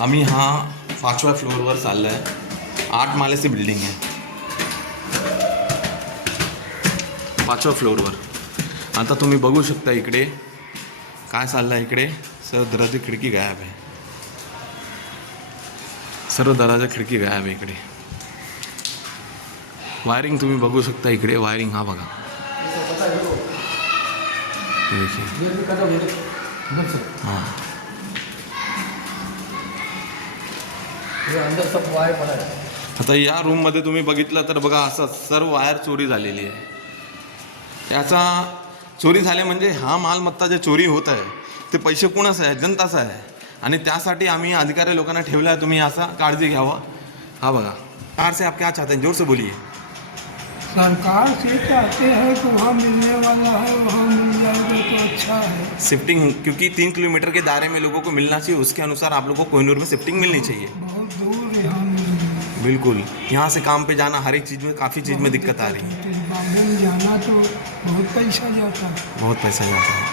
आम्ही हा 5व्या फ्लोअरवर चाललो आहे. 8 माल्याची बिल्डिंग आहे. 5व्या फ्लोअरवर. आता तुम्ही बघू शकता इकडे काय चाललं आहे. इकडे सर्व दरवाजे खिडकी गायब आहे. सर्व दरवाजा खिडकी गायब आहे. इकडे वायरिंग तुम्ही बघू शकता. इकडे वायरिंग हा बघा. हां आता या रूममध्ये तुम्ही बघितलं तर बघा असं सर्व वायर चोरी झालेली आहे. याचा चोरी झाले म्हणजे हा मालमत्ता जे चोरी होत आहे ते पैसे कोणाचं आहे? जनताचं आहे. आणि त्यासाठी आम्ही अधिकारी लोकांना ठेवलं आहे. तुम्ही असा काळजी घ्यावं. हा बघा. सरकार से आप क्या चाहते हैं? जोर से बोलिए. सरकार से चाहते हैं कि वहाँ मिलने वाला है वहाँ मिल जाएगा तो अच्छा है. शिफ्टिंग क्योंकि 3 किलोमीटर के दायरे में लोगों को मिलना चाहिए. उसके अनुसार आप लोगों को कोहिनूर में शिफ्टिंग मिलनी चाहिए. बहुत दूर यहाँ मिल बिल्कुल. यहाँ से काम पे जाना हर एक चीज़ में काफ़ी चीज़ में दिक्कत आ रही है. बॉम्बे में जाना तो बहुत पैसा जाता है. बहुत पैसा जाता है.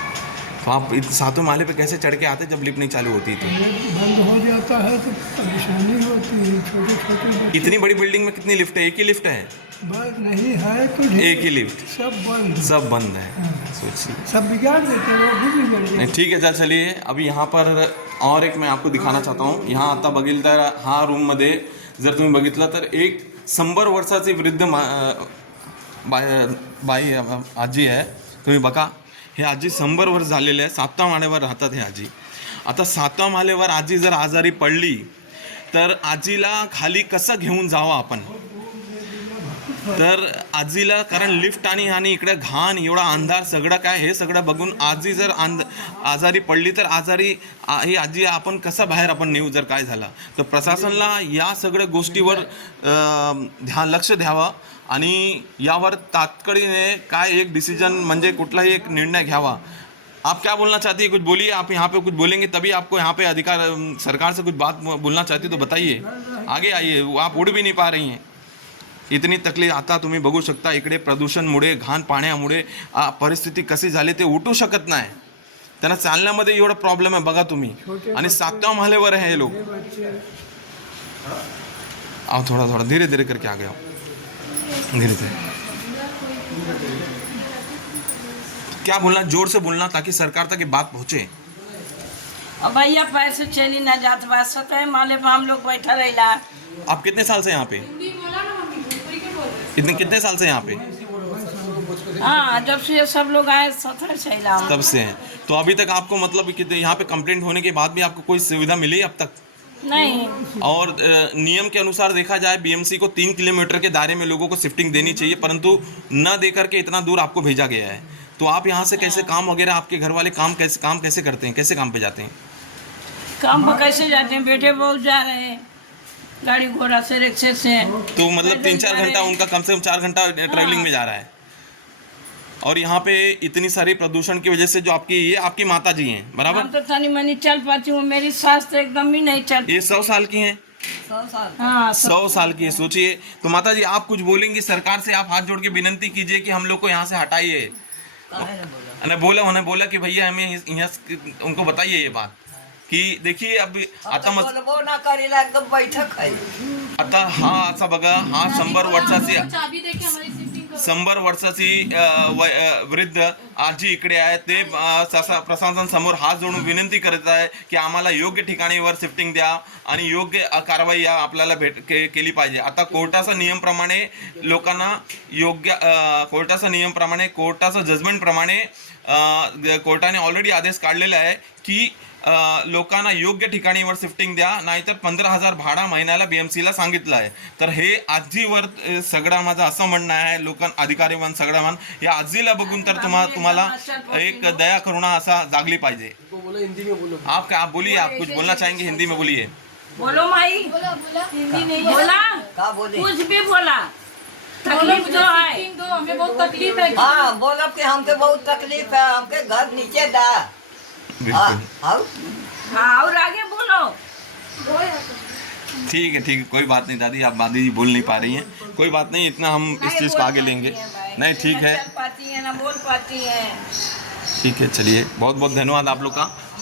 तो आप 7वें माले पे कैसे चढ़ के आते जब लिफ्ट नहीं चालू होती? तो लिफ्ट बंद हो जाता है तो परेशानी होती है. छोटे छोटे बच्चे. इतनी बड़ी बिल्डिंग में कितनी लिफ्ट है? एक ही लिफ्ट है. बस नहीं है तो एक ही लिफ्ट. सब बंद है. सोचिए. सब बिगाड़ देते वो भी बिगड़ नहीं गए. ठीक है. चलिए अभी यहाँ पर और एक मैं आपको दिखाना चाहता हूँ. यहाँ आता बघितलं तर हा रूममध्ये जर तुम्ही बघितलं तर एक 100 वर्षाची वृद्ध बाई आजी आहे. तुम्ही बघा. हे आजी 100 वर्ष झालेले आहे. 7व्या माळ्यावर राहतात हे आजी. आता 7व्या माळ्यावर आजी जर आजारी पडली तर आजीला खाली कसं घेऊन जावं आपण? तर आजीला कारण लिफ्ट आणि इकडे घाण एवढा अंधार सगळं काय हे सगळं बघून आजी जर आजारी पडली तर ही आजी आपण कसं बाहेर आपण नेऊ जर काय झालं तर प्रशासनाला या सगळ्या गोष्टीवर लक्ष द्यावं आणि यावर तात्काळीने काय एक डिसिजन म्हणजे कुठलाही एक निर्णय घ्यावा. आप क्या बोलना चाहती है? कुछ बोलिए. आप यहाँ पे कुछ बोलेंगे तभी आपको यहाँ पे अधिकार सरकार से कुछ बात बोलना चाहती तो बताइए. आगे आइए. आप उड़ भी नहीं पा रही हैं. इतनी तकलीफ. आता तुम्ही बघू शकता इकडे प्रदूषणमुळे घाण पाण्यामुळे परिस्थिती कशी झाली ते उठू शकत नाही. त्यांना चालण्यामध्ये एवढा प्रॉब्लेम आहे बघा तुम्ही. आणि 7व्या माळ्यावर आहे हे लोक. आओ थोड़ा थोड़ा धीरे धीरे करके आ गया. धीरे धीरे. क्या बोलना? जोर से बोलना ताकि सरकार तक ये बात पहुँचे. अब भैया पैसे चली ना जात बा. 7वें माले पे हम लोग बैठा रहिला. आप कितने साल से यहाँ पे? कितने साल से यहाँ पे? हाँ जब से ये सब लोग आए 17 से हिला. तब से हैं. तो अभी तक आपको मतलब कि यहाँ पे कंप्लेंट होने के बाद भी आपको कोई सुविधा मिली अब तक? नहीं. और नियम के अनुसार देखा जाए बीएमसी को 3 किलोमीटर के दायरे में लोगों को शिफ्टिंग देनी चाहिए परंतु न देकर के इतना दूर आपको भेजा गया है. तो आप यहाँ से कैसे काम वगैरह आपके घर वाले काम कैसे करते हैं? कैसे काम पे जाते हैं? काम पर कैसे जाते हैं? बेटे बहुत जा रहे हैं गाड़ी घोड़ा से रिक्शे से. तो मतलब 3-4 घंटा उनका कम से कम 4 घंटा ट्रैवलिंग में जा रहा है. और यहाँ पे इतनी सारी प्रदूषण की वजह से जो आपकी माता जी हैं बराबर? हम तो तनी मनी चल पाती हूँ. मेरी सास तो एकदम ही नहीं चलती. ये 100 साल की हैं. 100 साल. हाँ 100 साल की है. सोचिए. तो माता जी आप कुछ बोलेंगी सरकार से? आप हाथ जोड़ के विनंती कीजिए कि हम लोग को यहाँ से हटाइए. उन्हें बोला कि भैया हमें यहाँ उनको बताइए ये बात की देखिए अब आता ना करेला एकदम बैठक है. आता हा असा बघा. हा 100 वर्षाची वृद्ध आजी इकडे आहे. ते प्रशासन समोर हात जोडून विनंती करत आहे की आम्हाला योग्य ठिकाणीवर शिफ्टिंग द्या आणि योग्य कारवाई आपल्याला केली पाहिजे. आता कोर्टाचा नियमप्रमाणे लोकांना कोर्टाचा जजमेंटप्रमाणे कोर्टाने ऑलरेडी आदेश काढलेला आहे की लोकांना योग्य ठिकाणीवर शिफ्टिंग द्या नाहीतर 15,000 भाडा महिन्याला बीएमसीला सांगितलं आहे. तर हे आजीवर सगळा माझं असं म्हणणं आहे. अधिकारी वन सगळं या आजीला बघून तर तुम्हाला एक दया करुणा असा जागली पाहिजे. आप क्या बोलिए. आप कुछ बोलना चाहेंगे? हिंदी में बोलिए. बोलो माई. हिंदी नहीं बोला कुछ भी बोला. तकलीफ तो है. हमें बहुत तकलीफ है. हाँ बोलो कि हमके बहुत तकलीफ है. हमके घर नीचे दा. हाँ और आगे बोलो. ठीक है कोई बात नहीं दादी. आप दादी बोल नहीं पा रही हैं. कोई बात नहीं. इतना हम इस चीज़ को आगे लेंगे. नहीं ठीक है. पाती है ना बोल पाती है. ठीक है. चलिए बहुत बहुत धन्यवाद आप लोग का.